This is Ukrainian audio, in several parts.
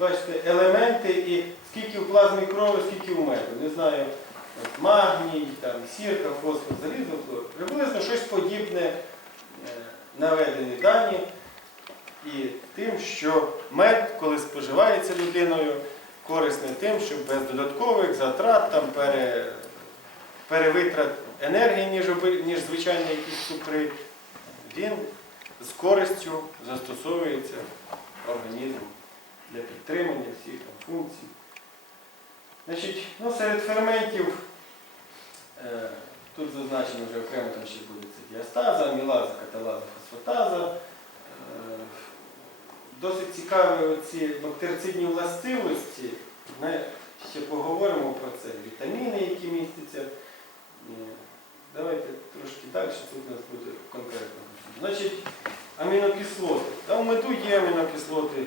бачите, елементи і скільки в плазмі крові, скільки в меду. Не знаю, магній, там, сірка, фосфор, залізо. Приблизно щось подібне е, наведені дані. І тим, що мед, коли споживається людиною, корисний тим, що без додаткових затрат, там, пере, перевитрат енергії, ніж, ніж звичайні якісь цукри, він з користю застосовується організмом для підтримання всіх там, функцій. Значить, ну, серед ферментів е, тут зазначено вже окремо там ще буде це діастаза, амілаза, каталаза, фосфатаза. Е, Досить цікаві ці бактерицидні властивості. Ми ще поговоримо про це. Вітаміни, які містяться. Е, Давайте трошки далі, тут у нас буде конкретно. Значить, амінокислоти. Там в меду є амінокислоти.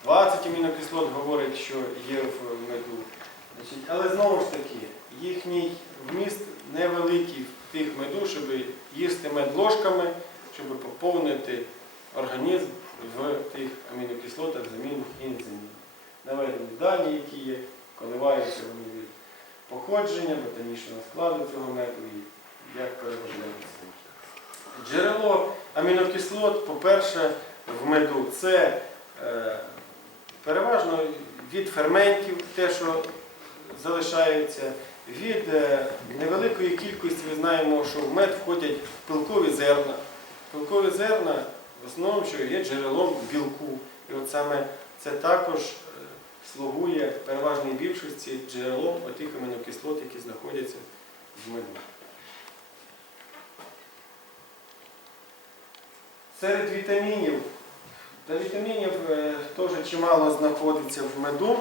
Е, 20 амінокислот говорить, що є в меду. Але знову ж таки, їхній вміст невеликий в тих меду, щоб їсти мед ложками, щоб поповнити організм в тих амінокислотах замінних і незамінних. Наведені дані, які є, коливаються вони від походження, ботанічного складу цього меду і як переробляється. Джерело амінокислот, по-перше, в меду це е, переважно від ферментів, те, що залишається, від е, невеликої кількості ми знаємо, що в мед входять пилкові зерна. Пилкові зерна в основному що є джерелом білку. І от саме це також е, слугує переважній більшості джерелом отих амінокислот, які знаходяться в меду. Серед вітамінів, та вітамінів е, теж чимало знаходиться в меду.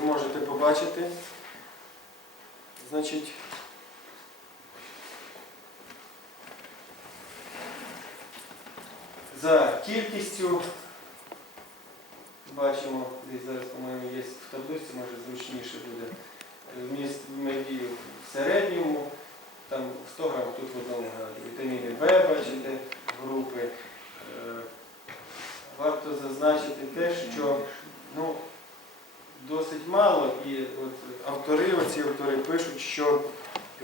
Ви можете побачити. Значить, за кількістю бачимо, десь зараз, по-моєму, є в таблиці, може зручніше буде. Вміст в меді в середньому, там 100 грам тут в одному грамі. Вітаміни В, бачите, групи. Варто зазначити те, що ну, досить мало, і от автори, оці автори пишуть, що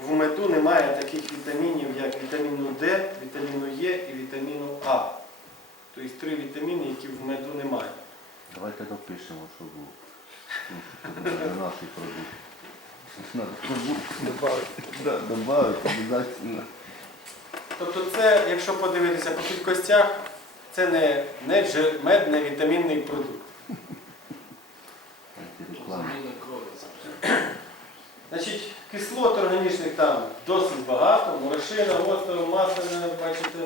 в меду немає таких вітамінів, як вітаміну Д, вітаміну Е і вітаміну А. Тобто три вітаміни, які в меду немає. Давайте допишемо, що було. Ну, щоб це не наш продукт. Надо добавити обов'язково. Тобто це, якщо подивитися по кількостях, це не, не мед, не вітамінний продукт. Значить, кислот органічних там досить багато, морошина, оцтова, масляна, бачите,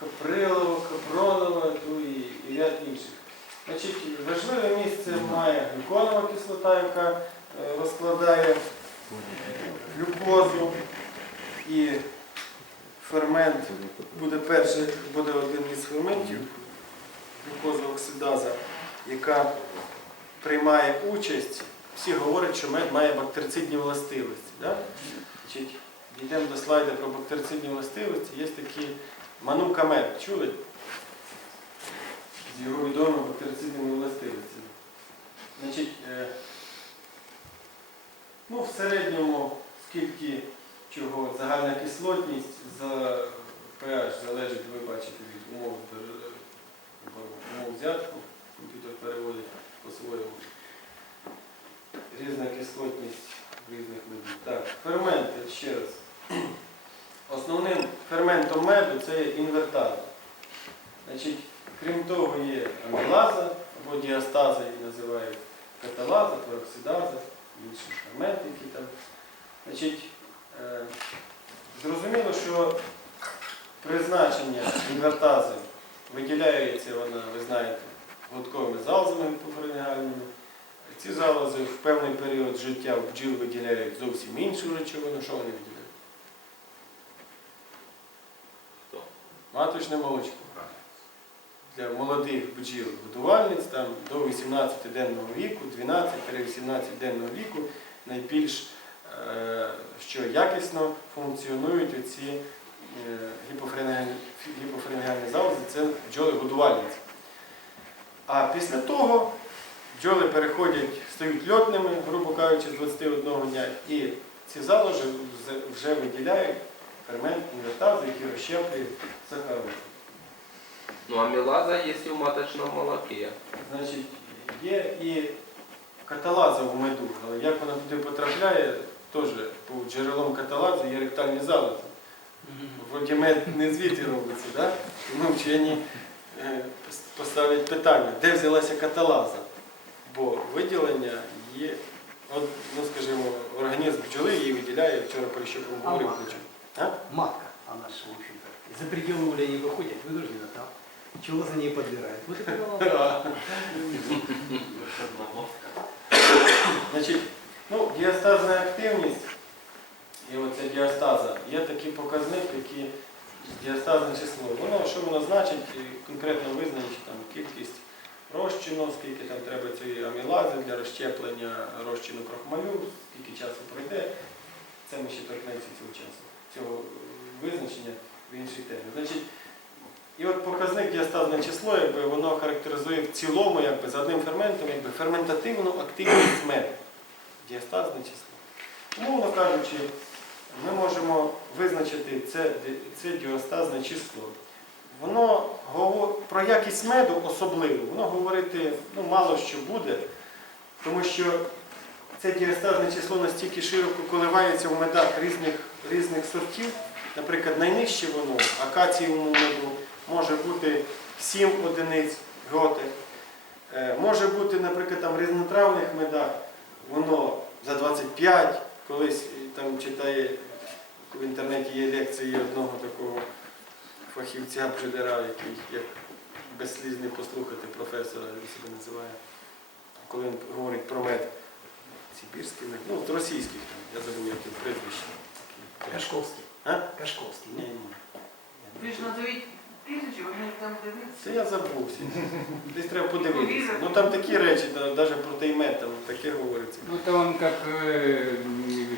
каприлова, капронова ну і, і ряд інших. Значить, важливе місце має глюконова кислота, яка е, розкладає глюкозу і фермент буде перший, буде один із ферментів, глюкозооксидаза, яка приймає участь. Всі говорять, що мед має бактерицидні властивості. Да? Йдемо до слайду про бактерицидні властивості. Є такий манука мед. Чули? З його відомими бактерицидними властивостями. Значить, е, ну, в середньому скільки чого загальна кислотність за pH залежить, ви бачите, від умов, умов взятку. Комп'ютер переводить по-своєму. Різна кислотність різних медів. Так, ферменти ще раз. Основним ферментом меду це є інвертаза. Значить, крім того, є амілаза або діастаза, її називають каталаза, пероксидаза, інші ферменти, які там. Значить, зрозуміло, що призначення інвертази виділяється вона, ви знаєте, глотковими залозами гіпоференегальними. Ці залози в певний період життя в бджіл виділяють зовсім іншу речовину. Що вони виділяють? Хто? Маточне молочко. Для молодих бджіл годувальниць там, до 18-денного віку, 12-18 денного віку найбільш е, що якісно функціонують оці е, гіпофренегальні залози, це бджоли годувальниці. А після того бджоли переходять, стають льотними, грубо кажучи, з 21 дня, і ці залежи вже- виділяють фермент інвертазу, який розщеплює сахарозу. Ну, амилаза есть и в маточном молоке. Значить, є і каталаза в меду, але як вона туди потрапляє, теж по джерелом каталази є ректальні залози. Вроді мед не звідти робиться, да? тому вчені е, поставлять питання, де взялася каталаза? Бо виділення є, от, ну скажімо, організм бджоли її виділяє, вчора про що А говорив. матка? хочу. А? Матка, она же, в общем-то, за пределы уля не выходит, вынуждена там. Пчела за ней подбирает. Вот это голова. Значить, ну, діастазна активність і оця діастаза є такий показник, який діастазне число. Воно, що воно значить, конкретно визначить там кількість розчину, скільки там треба цієї амілази для розщеплення розчину крохмалю, скільки часу пройде. Це ми ще торкнемося цього часу, цього визначення в іншій темі. Значить, і от показник діастазне число, якби воно характеризує в цілому, якби за одним ферментом, якби ферментативну активність меду. Діастазне число. Умовно кажучи, ми можемо визначити це, це діастазне число. Воно про якість меду особливо, воно говорити ну, мало що буде, тому що це діастазне число настільки широко коливається в медах різних, різних сортів. Наприклад, найнижче воно, акацієвому меду, може бути 7 одиниць готи. Е, Може бути, наприклад, там різнотравних медах воно за 25, колись там читає в інтернеті є лекції одного такого фахівця бджоляра, який як безслізний послухати професора, він себе називає, коли він говорить про мед. Сибірський мед, ну, от російський, я забув, як він прізвище. Кашковский. А? Кашковский. Ні, Ні. ні. Ви ж назовіть тисячу, вони там Це дивиться. я забув. всі. Десь треба подивитися. Ну там такі речі, навіть про той мед, там таке говориться. Ну, это он как э, м,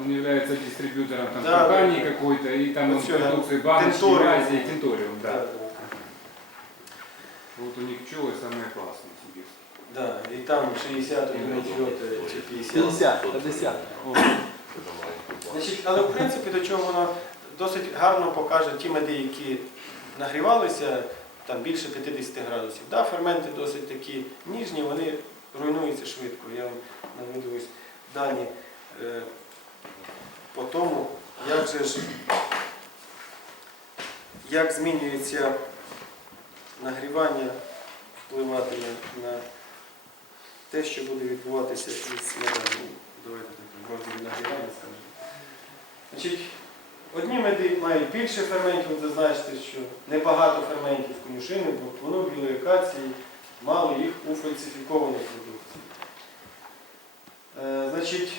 он является дистрибьютором там, Да, компании да. какой-то, и там Вот он всё, да. продукции баночки, Тенториум. Азии, Тенториум, да. Да, Вот у них пчелы самые классные сибирские. да. І там 60 одиниць льоту чи 50. 50, 50. Значить, але в принципі до чого воно досить гарно покаже ті меди, які нагрівалися там більше 50 градусів. Да, ферменти досить такі ніжні, вони руйнуються швидко. Я вам наведу дані е, по тому, як же ж як змінюється нагрівання впливатиме на те, що буде відбуватися із. Ну, Давайте так в нагрівання скажемо. Одні меди мають більше ферментів, от зазначте, що небагато ферментів конюшини, бо в білої акації мало їх у фальсифікованій продукції. Е, значить,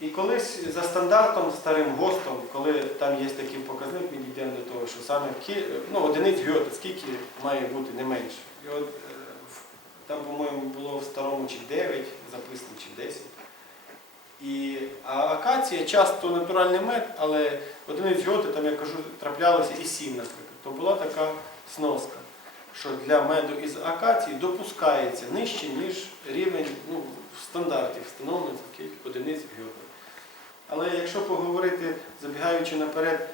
і колись за стандартом старим ГОСТом, коли там є такий показник, ми дійдемо до того, що саме ну, одиниць гьоти, скільки має бути не менше. І от, е, там, по-моєму, було в старому чи 9 записано, чи 10. І, а акація часто натуральний мед, але одиниць гьоти, там я кажу, траплялося і сім, наприклад. То була така сноска, що для меду із акації допускається нижче, ніж рівень ну, в стандарті встановлено таких одиниць гьоти. Але якщо поговорити, забігаючи наперед, е,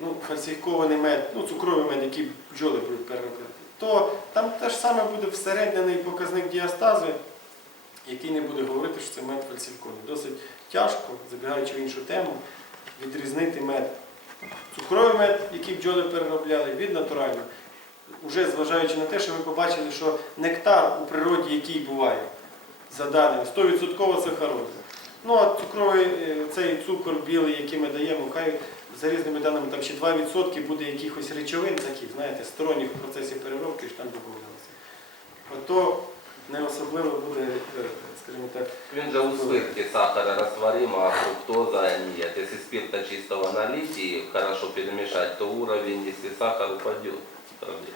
ну, фальсифікований мед, ну, цукровий мед, який бджоли будуть переробляти, то там теж саме буде всереднений показник діастази, який не буде говорити, що це мед фальсифікований. Досить тяжко, забігаючи в іншу тему, відрізнити мед. Цукровий мед, який бджоли переробляли, від натурального. Уже зважаючи на те, що ви побачили, що нектар у природі, який буває, за даними, 100% сахароза. Ну а цукровий е, цей цукор білий, який ми даємо, хай за різними даними там ще 2% буде якихось речовин таких, знаєте, сторонніх в процесі переробки, що там додавалося. Не особливо буде, е, скажімо так, Він же у свирке сахара растворима, а фруктоза нет. Если спирта чистого налить и хорошо перемешать, то уровень, если сахар упадет. Правда.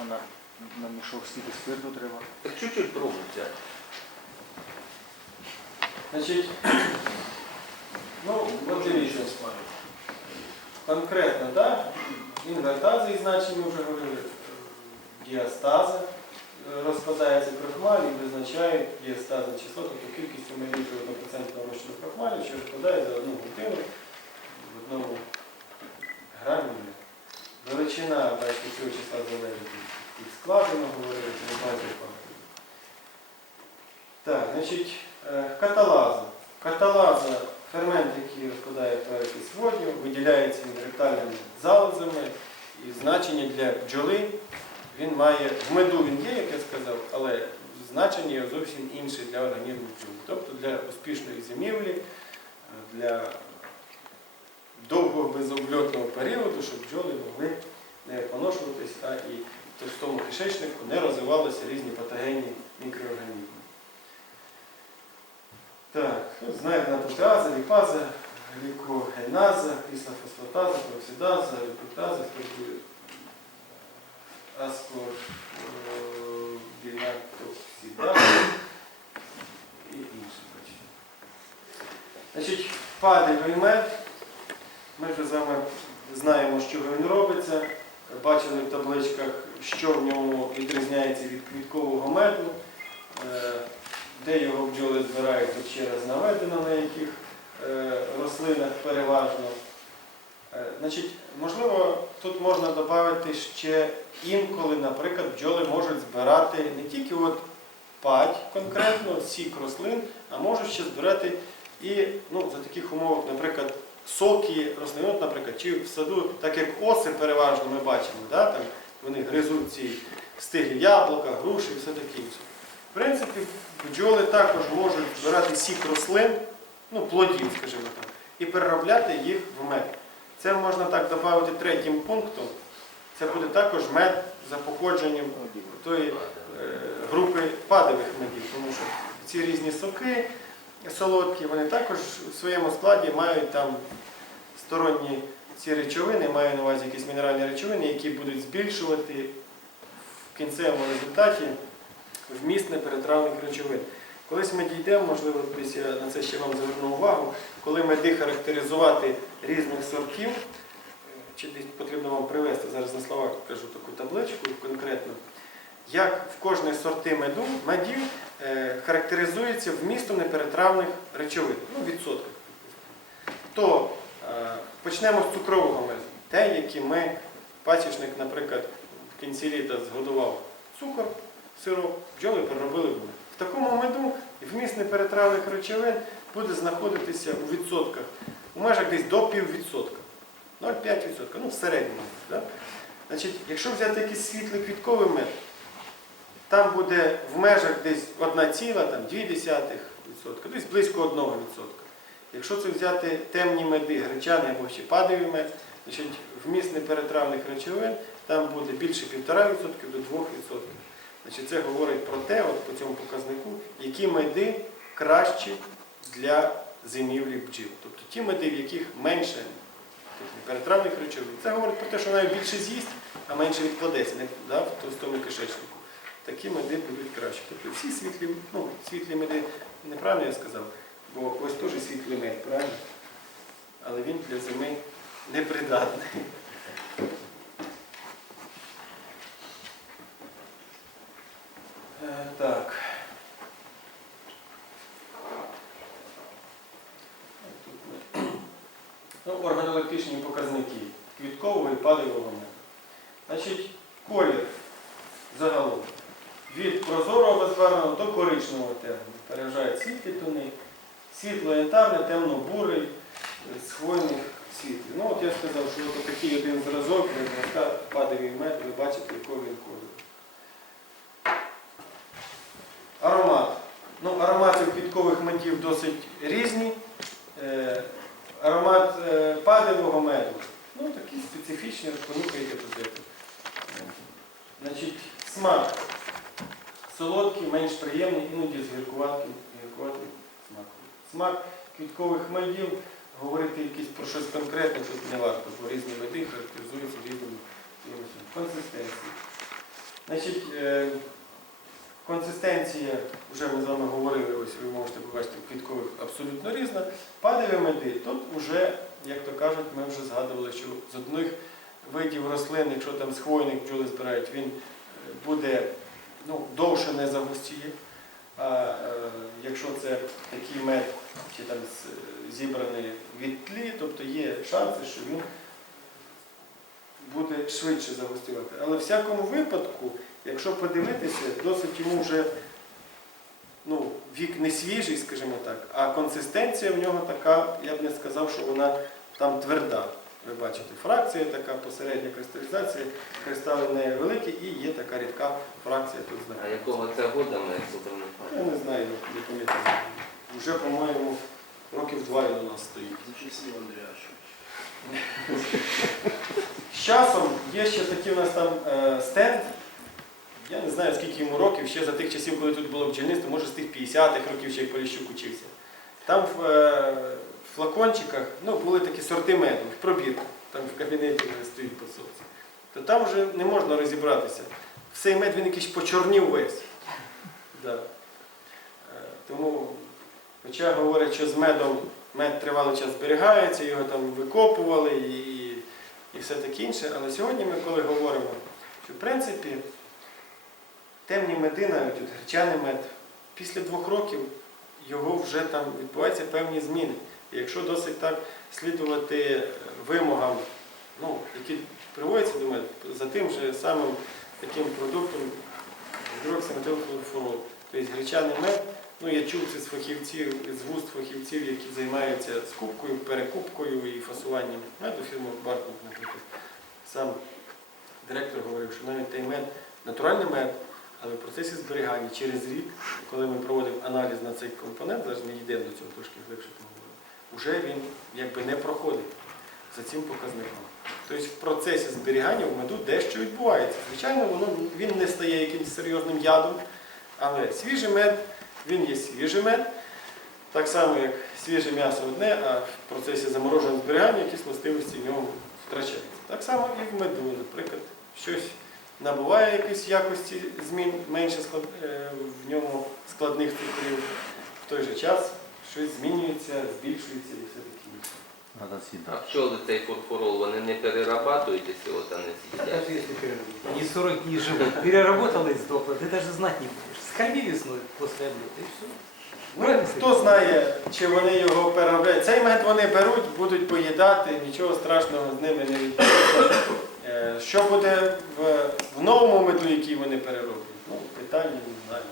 А на, на мішок стільки спирту треба. Так чуть-чуть пробу взять. Значить, ну, от дивіться. Конкретно, так? Інвертази, значення ми вже говорили, е, діастази, розкладається крохмаль і визначають, є стазне число, тобто кількістю мілілітрів 1% розчину крохмалю, що розкладає за одну годину в одному грамі. Величина, бачите, цього числа залежить від не бачить Так, значить, е, каталаза. Каталаза фермент, який розкладає перекис водню, виділяється ректальними залозами, і значення для бджоли він має, в меду він є, як я сказав, але значення його зовсім інше для організму бджоли. Тобто для успішної зимівлі, для довгого безобльотного періоду, щоб бджоли могли не поношуватись, а і в товстому кишечнику не розвивалися різні патогенні мікроорганізми. Так, знайдена протеаза, ліпаза, глікогеназа, кислофосфатаза, пероксидаза, ліпектаза, аскорбінатоксидаза і інші. бачите. Значить, падевий мед. Ми вже з вами знаємо, чого він робиться. Бачили в табличках, що в ньому відрізняється від квіткового меду. Е, Де його бджоли збирають, тут ще раз наведено, на яких е, рослинах переважно. Е, Значить, можливо, тут можна додати ще інколи, наприклад, бджоли можуть збирати не тільки от падь конкретно, сік рослин, а можуть ще збирати і ну, за таких умов, наприклад, соки рослин, наприклад, чи в саду, так як оси переважно ми бачимо, да, там вони гризуть ці стиглі яблука, груші і все таке інше. В принципі, бджоли також можуть збирати сік рослин, ну, плодів, скажімо так, і переробляти їх в мед. Це можна так додати третім пунктом. Це буде також мед за походженням тої е, групи падових медів, тому що ці різні соки солодкі, вони також у своєму складі мають там сторонні ці речовини, маю на увазі якісь мінеральні речовини, які будуть збільшувати в кінцевому результаті вміст неперетравних речовин. Колись ми дійдемо, можливо, я на це ще вам зверну увагу, коли меди характеризувати різних сортів, чи потрібно вам привести, зараз на словах кажу таку табличку конкретно, як в кожної сорти меду, медів е, характеризується вмістом неперетравних речовин, ну, відсотках. То е, почнемо з цукрового меду. Те, які ми, пасічник, наприклад, в кінці літа згодував цукор, сироп, бджоли переробили в. В такому меду вміст неперетравних речовин буде знаходитися у відсотках, у межах десь до піввідсотка. 0,5%, ну в середньому. Да? Значить, якщо взяти якийсь світлий квітковий мед, там буде в межах десь 1,2%, десь близько 1%. Якщо це взяти темні меди, гречаний або ще падовий мед, значить вміст неперетравних речовин там буде більше 1,5% до 2%. Значить, це говорить про те, от по цьому показнику, які меди кращі для зимівлі бджіл. Тобто ті меди, в яких менше перетравних речовин. Це говорить про те, що вона більше з'їсть, а менше відкладеться да, в товстому кишечнику. Такі меди будуть краще. Тобто всі світлі, ну, світлі меди, неправильно я сказав, бо ось теж світлий мед, правильно? Але він для зими непридатний. Е, Так. Тут ми- Ну, органолептичні показники квіткового і падового меду. Значить, колір загалом від прозорого безбарвного до коричневого темного. Переважають світлі тони, світло-янтарний, темно-бурий, з хвойних світлів. Ну от я сказав, що от такий один зразок, зразка падовий мед, ви бачите, якого він кольору. Аромат. Ну, аромати квіткових медів досить різні. Е, аромат е, падового меду. Ну, такий специфічний, понюхайте тут. Е, Значить, смак. Солодкий, менш приємний, іноді з гіркуватим, гіркуватим смаком. Смак квіткових медів, говорити якісь про щось конкретне тут не варто, бо різні меди характеризуються різними якимось консистенцією. Значить, е, консистенція, вже ми з вами говорили, ось ви можете побачити, квіткових абсолютно різна. Падові меди, тут вже, як то кажуть, ми вже згадували, що з одних видів рослин, якщо там з хвойних бджоли збирають, він е, буде ну, довше не загустіє. А е, якщо це такий мед чи там зібраний від тлі, тобто є шанси, що він буде швидше загустівати. Але в всякому випадку, якщо подивитися, досить йому вже ну, вік не свіжий, скажімо так, а консистенція в нього така, я б не сказав, що вона там тверда. Ви бачите, фракція така, посередня кристалізація, кристали в неї великі і є така рідка фракція тут А якого це года ми Я не знаю, не пам'ятаю. Вже, по-моєму, років два він у нас стоїть. З часом є ще такий у нас там е, стенд. Я не знаю, скільки йому років, ще за тих часів, коли тут було бджільництво, може з тих 50-х років ще як Поліщук учився. Там в е, флакончиках ну, були такі сорти меду, в пробірку, там в кабінеті стоїть подсовці. То там вже не можна розібратися. Цей мед він якийсь почорнів весь. Да. Е, Тому, хоча говорять, що з медом мед тривалий час зберігається, його там викопували і, і, все таке інше. Але сьогодні ми коли говоримо, що в принципі темні меди, навіть от гречаний мед, після двох років його вже там відбуваються певні зміни. І якщо досить так слідувати вимогам, ну, які приводяться до меду, за тим же самим таким продуктом тобто гречаний мед, ну я чув це з фахівців, з вуст фахівців, які займаються скупкою, перекупкою і фасуванням меду фірми Бартник, наприклад. Сам директор говорив, що навіть той мед, натуральний мед, але в процесі зберігання через рік, коли ми проводимо аналіз на цей компонент, навіть не йдемо до цього трошки глибше вже він якби не проходить за цим показником. Тобто в процесі зберігання в меду дещо відбувається. Звичайно, воно, він не стає якимось серйозним ядом, але свіжий мед, він є свіжий мед, так само, як свіже м'ясо одне, а в процесі замороженого зберігання якісь властивості в ньому втрачаються. Так само і в меду, наприклад, щось набуває якісь якості змін, менше склад, е, в ньому складних цукрів, в той же час щось змінюється, збільшується і все таке інше. Надо А съедать. пчоли цей фурфурол, вони не перерабатують, якщо от вони Даже з'їдять? если переработать. Они 40 дней живут. Переработала и сдохла. Ты даже знать не будешь. Скорби весной после и все. Ну, хто знає, чи вони його переробляють. Цей мед вони беруть, будуть поїдати, нічого страшного з ними не відбудеться. Е, Що буде в, в новому меду, який вони перероблять? Ну, питання не знаю.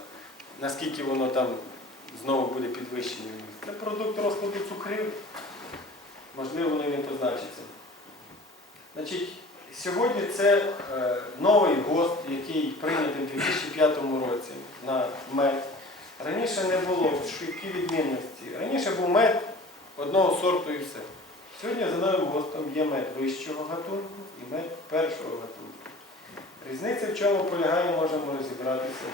Наскільки воно там знову буде підвищене. Це продукт розкладу цукрів. Можливо, вони не позначаться. Значить, сьогодні це е, новий ГОСТ, який прийнятий у 2005 році на мед. Раніше не було які відмінності. Раніше був мед одного сорту і все. Сьогодні за новим ГОСТом є мед вищого гатунку і мед першого гатунку. Різниця в чому полягає, можемо розібратися.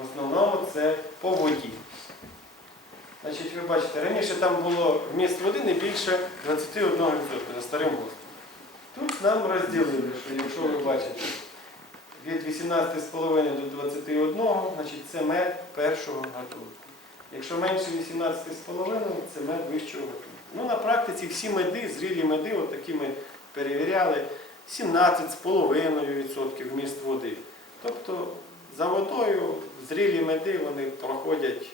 В основному це по воді. Значить, ви бачите, раніше там було вміст води не більше 21% за старим ГОСТом. Тут нам розділили, що якщо ви бачите, від 18,5 до 21, значить це мед першого гатунку. Якщо менше 18,5, це мед вищого гатунку. Ну, на практиці всі меди, зрілі меди, от такі ми перевіряли, 17,5% вміст води. Тобто за водою зрілі меди вони проходять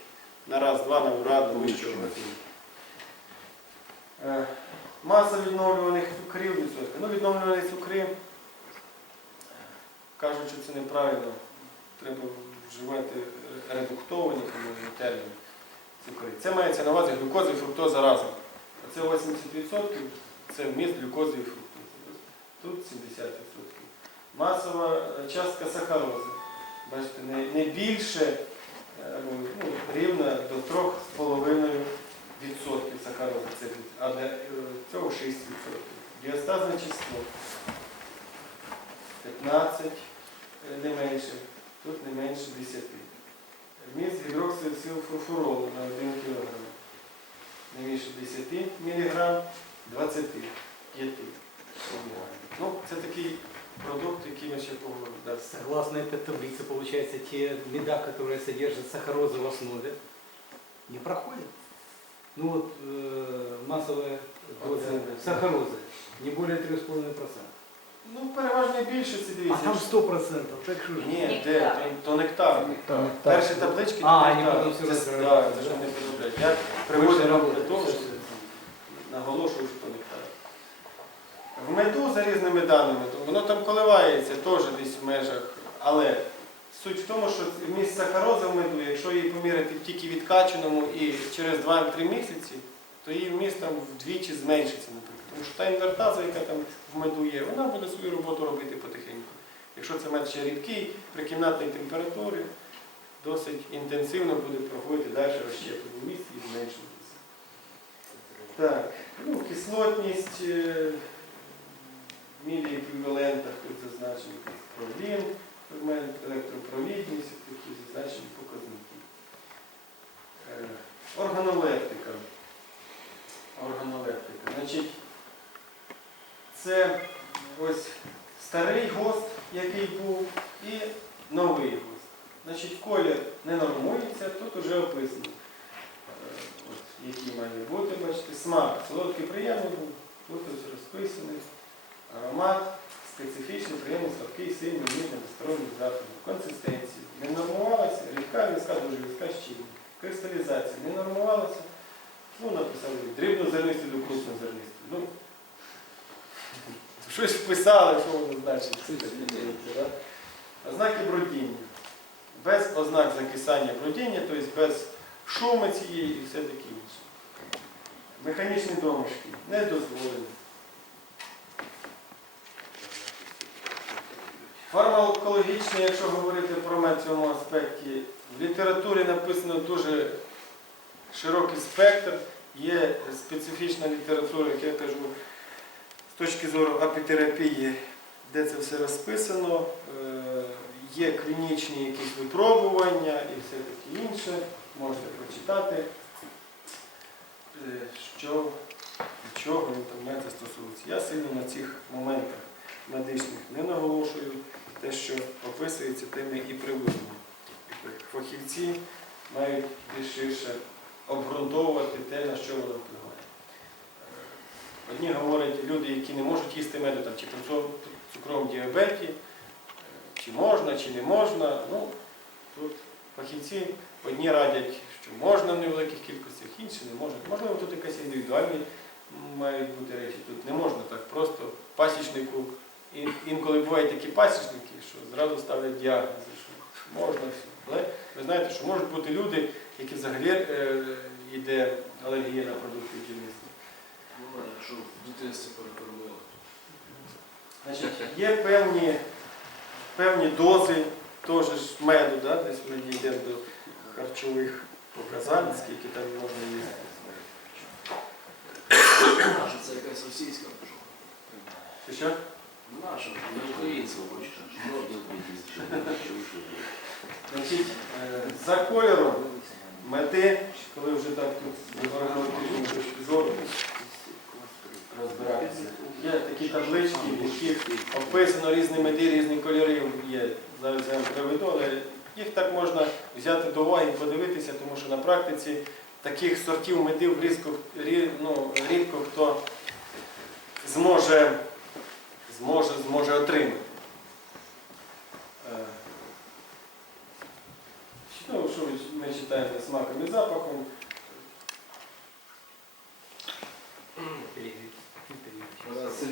на раз-два на ура вищого гатунку. Маса відновлюваних цукрів відсотка. Ну, відновлювані цукри кажуть, що це неправильно. Треба вживати редуктовані по-моєму, цукри. Це мається на увазі глюкоза і фруктоза разом. А це 80% це вміст глюкози і фруктози. Тут 70%. Масова частка сахарози. Бачите, не, не більше е, ну, рівна до 3,5% сахарози це, а для е, цього 6%. Діастазне число 15 е, не менше, тут не менше 10. Вміст гідроксилфурфуролу на 1 кг. Не більше 10 мг, 25. Ну, це такий продукт, який ми ще поговоримо. Да. Согласно этой таблице, получается, те меда, которые содержат сахарозу в основе, не проходят. Ну вот э, массовая доза Оценка. сахарозы не более 3,5%. Ну, переважно більшості А дивіться. там 100%, так що ж? Ні, де? То, то нектар. Перші таблички А, то вони нектар. потім все Це- розбирають, да, це да? вони перероблять. Я приводив вам до того, що наголошую, що нектар. В меду за різними даними, то воно там коливається теж десь в межах, але суть в тому, що вміст сахарозу в меду, якщо її поміряти тільки відкаченому і через 2-3 місяці, то її вміст там вдвічі зменшиться, наприклад. Тому що та інвертаза, яка там в меду є, вона буде свою роботу робити потихеньку. Якщо це мед ще рідкий, при кімнатній температурі, досить інтенсивно буде проходити далі розщеплення в і зменшуватися. Так, ну, кислотність е, в міліеквівалентах тут зазначені пролін, фермент, електропровідність, такі зазначені показники. Е, Органолептика. Органолептика. Значить, це ось старий ГОСТ, який був, і новий ГОСТ. Значить, колір не нормується, тут вже описано, е, от, який має бути, бачите, смак солодкий приємний був, тут розписаний, аромат, специфічний, приємний, слабкий, сильний, ніжний, безсторонній запах, консистенції. Не нормувалася, рідка, різка, дуже різка, щільна. Кристалізація не нормувалася. Ну, написали дрібнозернисті до крупнозернисті. Ну, щось вписали, що воно значить. Ознаки бродіння. Без ознак закисання бродіння, тобто без шуму цієї і все таке інше. Механічні домішки не дозволені. Фармакологічний, якщо говорити про мед в цьому аспекті, в літературі написано дуже широкий спектр. Є специфічна література, як я кажу, з точки зору апітерапії, де це все розписано, Е, є клінічні якісь випробування і все таке інше. Можете прочитати, е, що до чого мед застосовується. Я сильно на цих моментах медичних не наголошую. Те, що описується, тими і приводимо. Фахівці мають більш ширше обґрунтовувати те, на що воно впливає. Одні говорять, люди, які не можуть їсти меду, там, чи цукровому діабеті, чи можна, чи не можна. Ну, тут фахівці одні радять, що можна в невеликих кількостях, інші не можуть. Можливо, тут якась індивідуальні мають бути речі. Тут не можна так просто пасічнику. Ін- Інколи бувають такі пасічники, що зразу ставлять діагнози, що можна все. Але ви знаєте, що можуть бути люди, які взагалі е, йде алергія на продукти бджільництва. Ну, якщо в дитинстві перекормили. Значить, є певні, певні дози теж меду, да? десь ми дійдемо до харчових показань, скільки там можна їсти. Це якась російська пішла. Що? Наша, не українська бочка. Значить, е, за кольором мети, коли вже так тут зору розбиратися. Є такі таблички, в яких описано різні мети, різні кольори є. Зараз я вам приведу, але їх так можна взяти до уваги і подивитися, тому що на практиці таких сортів медів різко, ну, рідко хто зможе, зможе, зможе отримати. Ну, що ми читаємо смаком і запахом. Е,